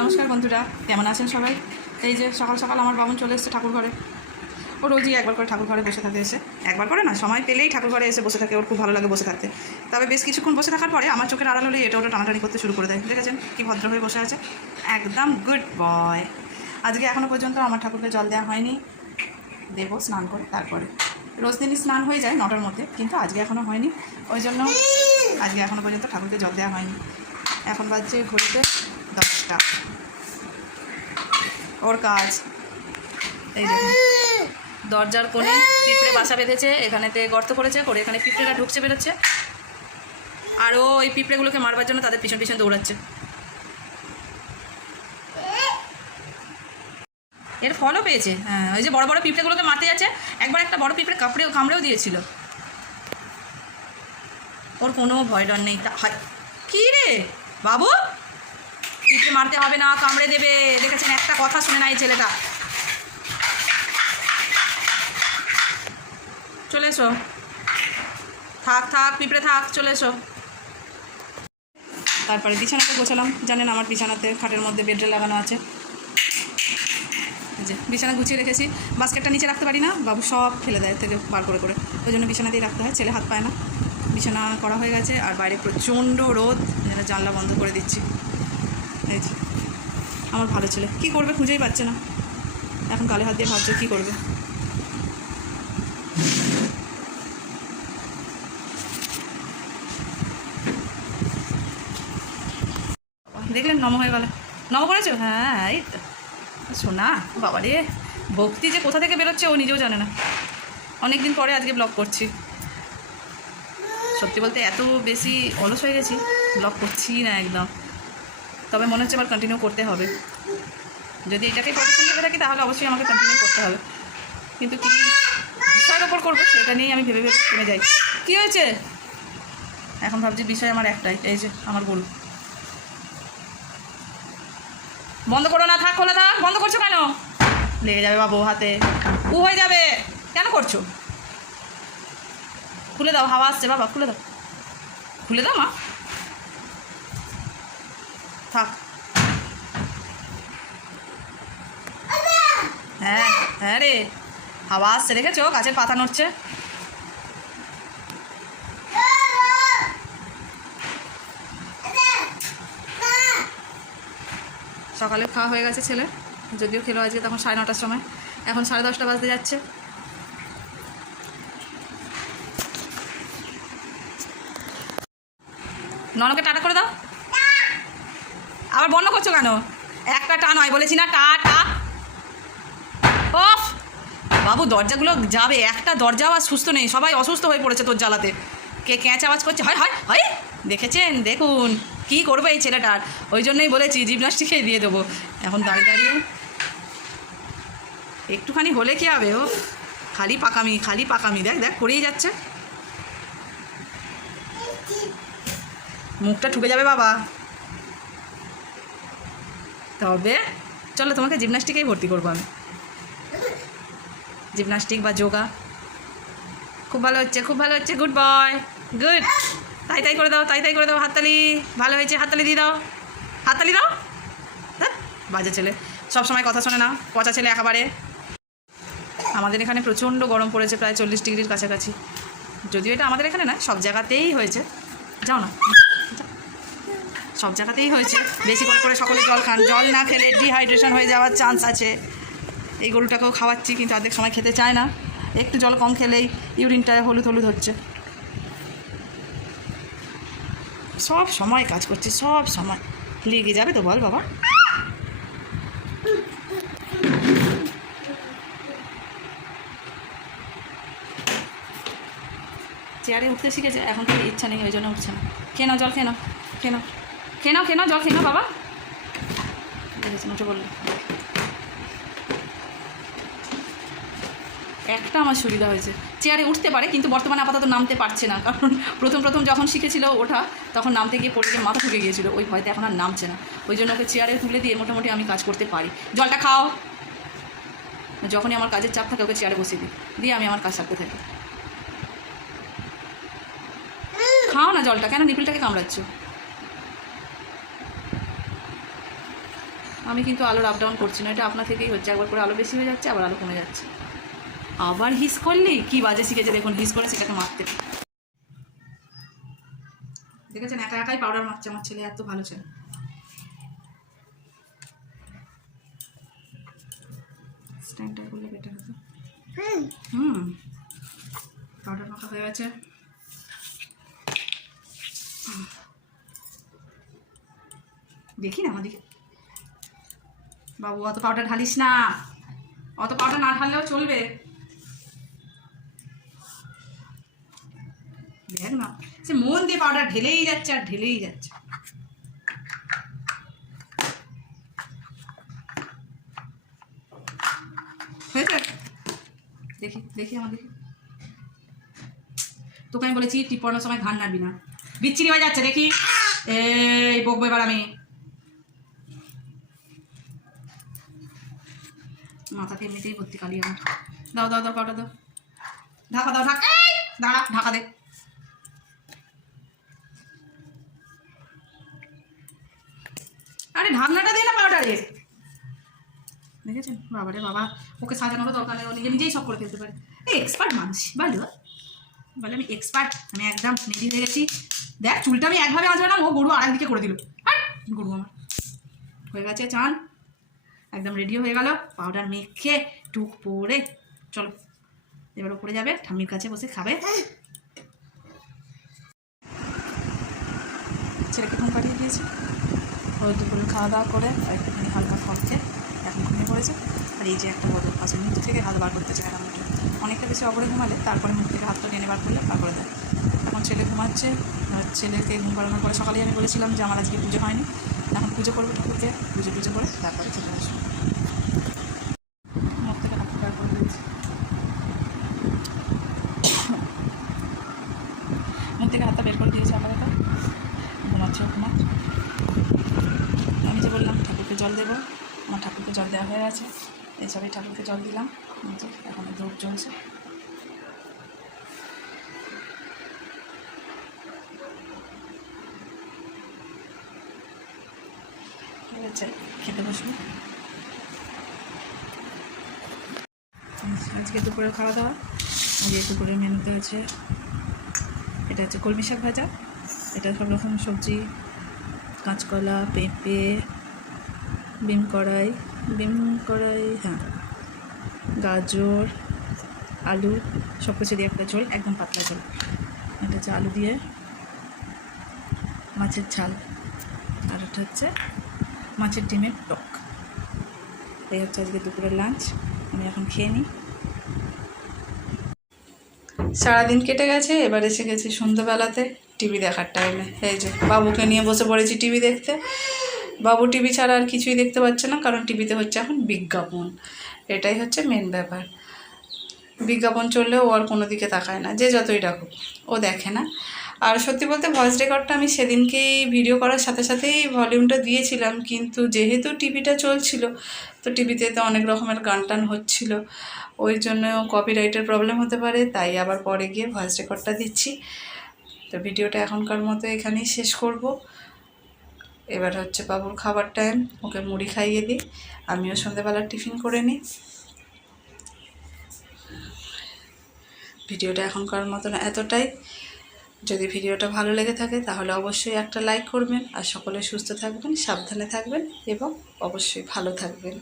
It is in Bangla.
নমস্কার বন্ধুরা, কেমন আছেন সবাই? এই যে সকাল সকাল আমার বামুন চলে এসেছে ঠাকুর ঘরে। ও রোজই একবার করে ঠাকুর ঘরে বসে থাকে, এসে একবার করে না, সময় পেলেই ঠাকুর ঘরে এসে বসে থাকে। ওর খুব ভালো লাগে বসে থাকতে। তবে বেশ কিছুক্ষণ বসে থাকার পরে আমার চোখের আড়াল হলেই এটা ওটা টানাটানি করতে শুরু করে দেয়। দেখেছেন কি ভদ্র হয়ে বসে আছে, একদম গুড বয়। আজকে এখনও পর্যন্ত আমার ঠাকুরকে জল দেওয়া হয়নি, দেবো স্নান করে তারপরে। রোজ দিনই স্নান হয়ে যায় 9টার মধ্যে, কিন্তু আজকে এখনও হয়নি। ওই জন্য আজকে এখনও পর্যন্ত ঠাকুরকে জল দেওয়া হয়নি। এখন বাজছে ঘড়িতে 10টা। ওর কাজ এই দেখুন, দরজার কোণে পিঁপড়ে বাসা বেঁধেছে, এখানেতে গর্ত করেছে, করে এখানে পিঁপড়েরা ঢুকছে বেরোচ্ছে, আর ও ওই পিঁপড়েগুলোকে মারবার জন্য তাদের পিছন পিছন দৌড়াচ্ছে। এর ফলও পেয়েছে। হ্যাঁ, ওই যে বড় বড় পিঁপড়েগুলোকে মারতে যাচ্ছে। একবার একটা বড় পিঁপড়ে কামড়েও দিয়েছিল। ওর কোনো ভয় ডর নেই। কী রে বাবু, পিঁপড়ে মারতে হবে না, কামড়ে দেবে। দেখেছেন, একটা কথা শুনে না এই ছেলেটা। চলে এসো, থাক থাক পিঁপড়ে থাক, চলে এসো। তারপরে বিছানাতে গোছালাম। জানেন আমার বিছানাতে খাটের মধ্যে বেডরে লাগানো আছে। এই যে বিছানা গুছিয়ে রেখেছি, বাস্কেটটা নিচে রাখতে পারি না, বাবু সব ফেলে দেয় থেকে বার করে করে। ওই জন্য বিছানাতেই রাখতে হয়, ছেলে হাত পায় না। বিছানা করা হয়ে গেছে, আর বাইরে প্রচণ্ড রোদ, যেন জানলা বন্ধ করে দিচ্ছি। এই যে আমার ভালো ছেলে কী করবে, খুঁজেই পাচ্ছে না। এখন গালে হাত দিয়ে ভাবছে কী করবে। দেখলেন নম হয়ে গেল। নম করেছো? হ্যাঁ এই তো শোনা বাবা রে, ভক্তি যে কোথা থেকে বেরোচ্ছে ও নিজেও জানে না। অনেক দিন পরে আজকে ব্লগ করছি। সত্যি বলতে এত বেশি অলস হয়ে গেছি, ব্লগ করছি না একদম। তবে মনে হচ্ছে আবার কন্টিনিউ করতে হবে। যদি এটাকে প্রফেশন ভেবে থাকি তাহলে অবশ্যই আমাকে কন্টিনিউ করতে হবে, কিন্তু কী বিষয়ের ওপর করবো সেটা নিয়েই আমি ভেবে ভেবে থেমে যাই। কী হয়েছে? এখন ভাবছি বিষয় আমার একটাই, এই যে আমার ভুল। বন্ধ করো না, থাক খোলা থাক। বন্ধ করছো কেন? লেগে যাবে বাবু হাতে, হয়ে যাবে। কেন করছো? খুলে দাও, হাওয়া আসছে বাবা, খুলে দাও, খুলে দাও মা। থাক। হ্যাঁ হ্যাঁ রে, হাওয়া আসছে, দেখেছো গাছের পাতা নড়ছে। সকালে খাওয়া হয়ে গেছে ছেলে, যদিও খেলো আজকে তখন 9:30টার সময়, এখন 10:30 বাজতে যাচ্ছে। ননকে টাটা করে দাও। আবার বন্ধ করছো কেন? একটা টা নয় বলেছি না, টা টা। ওফ বাবু, দরজাগুলো যাবে, একটা দরজাও আর সুস্থ নেই, সবাই অসুস্থ হয়ে পড়েছে তোর জ্বালাতে। কে ক্যাঁচ আওয়াজ করছে, হয় হয় হয়। দেখেছেন, দেখুন কী করবে এই ছেলেটার। ওই জন্যই বলেছি জিমনাস্টিকে দিয়ে দেবো। এখন দাঁড়িয়ে দাঁড়িয়ে একটুখানি হলে কী হবে? ও খালি পাকামি, খালি পাকামি। দেখ দেখ করেই যাচ্ছে, মুখটা ঠুকে যাবে বাবা। তবে চলো তোমাকে জিমনাস্টিকেই ভর্তি করবো আমি, জিমনাস্টিক বা যোগা। খুব ভালো হচ্ছে, খুব ভালো হচ্ছে, গুড বয়, গুড। তাই তাই করে দাও, তাই তাই করে দাও, হাততালি। ভালো হয়েছে, হাততালি দিয়ে দাও, হাততালি দাও। বাজে ছেলে, সব সময় কথা শোনে না, পচা ছেলে একেবারে। আমাদের এখানে প্রচণ্ড গরম পড়েছে, প্রায় 40 ডিগ্রির কাছাকাছি। যদিও এটা আমাদের এখানে না, সব জায়গাতেই হয়েছে। যাও না, সব জায়গাতেই হয়েছে। বেশি করে করে সকলে জল খান, জল না খেলে ডিহাইড্রেশন হয়ে যাওয়ার চান্স আছে। এই গরুটাকেও খাওয়াচ্ছি, কিন্তু অর্ধেক সময় খেতে চায় না। একটু জল কম খেলেই ইউরিনটা হলুদ হলুদ হচ্ছে। সব সময় কাজ করছি, সব সময়। লেগে যাবে তো বল বাবা। চেয়ারে উঠতে শিখেছে, এখন থেকে ইচ্ছা নেই, ওই জন্য উঠছে না। খেয়ে নাও জল, খেয়ে নাও, খেয়ে নাও, খেয়ে নাও, খেয়ে নাও জল, খেয়ে নাও বাবা। দেখেছেন উঠে বললো। একটা আমার সুবিধা হয়েছে, চেয়ারে উঠতে পারে, কিন্তু বর্তমানে আপাতত নামতে পারছে না। কারণ প্রথম প্রথম যখন শিখেছিল ওঠা, তখন নামতে গিয়ে পড়ে গিয়ে মাথা ঢুকে গিয়েছিলো, ওই ভয়তে এখন আর নামছে না। ওই জন্য ওকে চেয়ারে তুলে দিয়ে মোটামুটি আমি কাজ করতে পারি। জলটা খাও। যখনই আমার কাজের চাপ থাকে ওকে চেয়ারে বসিয়ে দিই, দিয়ে আমি আমার কাজ সারতে থাকি। খাও না জলটা, কেন নিপিলটাকে কামড়াচ্ছ? আমি কিন্তু আলোর আপ ডাউন করছি না, এটা আপনার থেকেই হচ্ছে। একবার করে আলো বেশি হয়ে যাচ্ছে, আবার আলো কমে যাচ্ছে। আবার হিস করলি কি বাজে শিখেছে দেখুন, হিস করে সেটাকে মারতে। দেখেছেন একা একাই পাউডার মারছে আমার ছেলে, এত ভালো ছেলে। স্ট্যান্ডটা করলে বেটার হতো। পাউডার মাখা হয়ে গেছে। দেখি না আমাদিকে বাবু, অত পাউডার ঢালিস না, অত পাউডার না ঢাললেও চলবে। দেখ না, সে মন দিয়ে পাউডার ঢেলেই যাচ্ছে আর ঢেলেই যাচ্ছে। হয়েছে? দেখি দেখি আমার দেখি। তোকে আমি বলেছি টিপ পড়ানোর সময় ঘান নাড়বি না, বিচ্ছিরি হয়ে যাচ্ছে। দেখি এই বকবো এবার আমি। মাথাতে এমনিতেই ভর্তি কালি আমার। দাও দাও দাও পাউডার দাও, ঢাকা দাও, ঢাকা দাঁড়া, ঢাকা দে। আরে ঢাকনাটা দে না পাউডারের। দেখেছেন বাবা রে বাবা, ওকে সাজানোরও দরকার নেই, ও নিজে নিজেই সব করে ফেলতে পারে। এই এক্সপার্ট মানুষ বলো, বলে আমি এক্সপার্ট, আমি একদম রেডি হয়ে গেছি। দেখ চুলটা আমি একভাবে আঁচড়ালাম, ও গরু আরেক দিকে করে দিল। গরু আমার হয়ে গেছে চান, একদম রেডিও হয়ে গেল। পাউডার মেখে টুক পরে চলো এবার উপরে যাবে, ঠাম্মির কাছে বসে খাবে। ছেলেকে ঘুম পাঠিয়ে দিয়েছি, ওই দুপুরে খাওয়া দাওয়া করে একটুখানি হালকা ফল খেয়ে এখন ঘুমিয়ে পড়েছে। আর এই যে একটা বড় আছে, মুখ থেকে হাত বার করতে চায় না মুখে, অনেকটা বেশি অপরে ঘুমালে তারপরে মুখ থেকে হাতটা টেনে বার করলে তারপরে দেয়। এখন ছেলে ঘুমাচ্ছে, ছেলেকে ঘুম পাড়ানোর পরে সকালে আমি বলেছিলাম যে আমার আজকে পুজো হয়নি, এখন পুজো করবো ঠাকুরকে, পুজো করে তারপরে চলে আসবো। মুখ থেকে হাত বার করে দিয়েছি, মুখ থেকে হাতটা বের করে দিয়েছি আপাতত, ঘুমাচ্ছে ঘুমাচ্ছে। আমি যে বললাম ঠাকুরকে জল দেবো, আমার ঠাকুরকে জল দেওয়া হয়ে গেছে। এইসবই ঠাকুরকে জল দিলাম, এখন ধূপ জ্বলছে। ঠিক আছে, খেতে বসবো। আজকে দুপুরের খাওয়া দাওয়া, আজকে দুপুরের মেনুতে আছে, এটা হচ্ছে কলমি শাক ভাজা, এটা সব রকম সবজি, কাঁচকলা, পেঁপে, বিম কড়াই, হ্যাঁ, গাজর, আলু, সব কিছু দিয়ে একটা ঝোল, একদম পাতলা ঝোল। এটা হচ্ছে আলু দিয়ে মাছের ঝাল, আর এটা হচ্ছে মাছের ডিমের টক। এই হচ্ছে আজকে দুপুরের লাঞ্চ, আমি এখন খেয়ে নিই। সারাদিন কেটে গেছে, এবার এসে গেছি সন্ধ্যাবেলাতে টিভি দেখার টাইমে। এই যে বাবুকে নিয়ে বসে পড়েছি টিভি দেখতে। বাবু টিভি ছাড়া আর কিছুই দেখতে পাচ্ছে না, কারণ টিভিতে হচ্ছে এখন বিজ্ঞাপন, এটাই হচ্ছে মেন ব্যাপার। বিজ্ঞাপন চললেও ও আর কোনো দিকে তাকায় না, যে যতই ডাকুক ও দেখে না। আর সত্যি বলতে ভয়েস রেকর্ডটা আমি সেদিনকেই ভিডিও করার সাথে সাথেই ভলিউমটা দিয়েছিলাম, কিন্তু যেহেতু টিভিটা চলছিল তো টিভিতে তো অনেক রকমের গান টান হচ্ছিল, ওই জন্য কপিরাইটের প্রবলেম হতে পারে, তাই আবার পরে গিয়ে ভয়েস রেকর্ডটা দিচ্ছি। তো ভিডিওটা এখনকার মতো এখানেই শেষ করব। এবার হচ্ছে বাবুর খাবার টাইম, ওকে মুড়ি খাইয়ে দিই, আমিও সন্ধ্যেবেলার টিফিন করে নিই। ভিডিওটা এখনকার মতন এতটাই। যদি ভিডিওটা ভালো লেগে থাকে তাহলে অবশ্যই একটা লাইক করবেন, আর সকলে সুস্থ থাকবেন, সাবধানে থাকবেন এবং অবশ্যই ভালো থাকবেন।